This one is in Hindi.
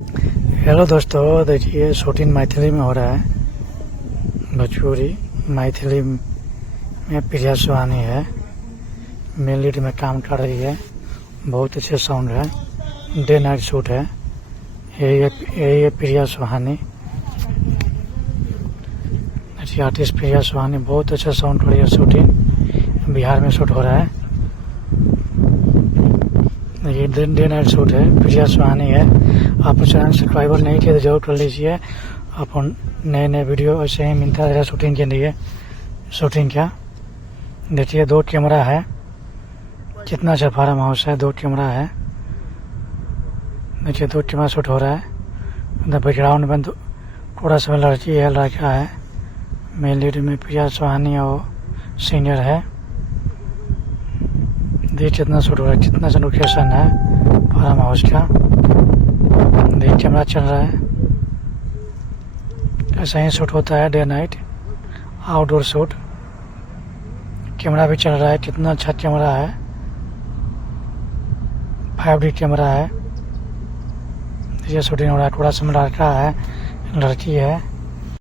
हेलो दोस्तों, देखिए शूटिंग मैथिली में हो रहा है। भोजपुरी मैथिली में प्रिया सुहानी है, मेन लीड में काम कर रही है। बहुत अच्छे साउंड है, डे नाइट शूट है। यही है प्रिया सुहानी। देखिए आर्टिस्ट प्रिया सुहानी, बहुत अच्छा साउंड कर रही है। शूटिंग बिहार में शूट हो रहा है। ये डे नाइट शूट है, प्रिया सुहानी है। आप चैनल सब्सक्राइबर नहीं किए तो जरूर कर लीजिए। अपन नए वीडियो ऐसे ही मिलता रहेगा शूटिंग के लिए। शूटिंग क्या देखिए, 2 कैमरा है। कितना अच्छा फार्म हाउस है, 2 कैमरा है। देखिए 2 कैमरा शूट हो रहा है। बैकग्राउंड में थोड़ा सा लड़की है, लड़का है। मेन लीड में प्रिया सुहानी और सीनियर है। देखिए कितना शूट हो रहा है, कितना अच्छा लोकेशन है फार्म हाउस का। देखिए कैमरा चल रहा है। ऐसा ही शूट होता है day night outdoor shoot. Camera भी चल रहा है, कितना अच्छा कैमरा है। 5D कैमरा है। ये शूटिंग हो रहा है। थोड़ा सा लड़का है, लड़की है।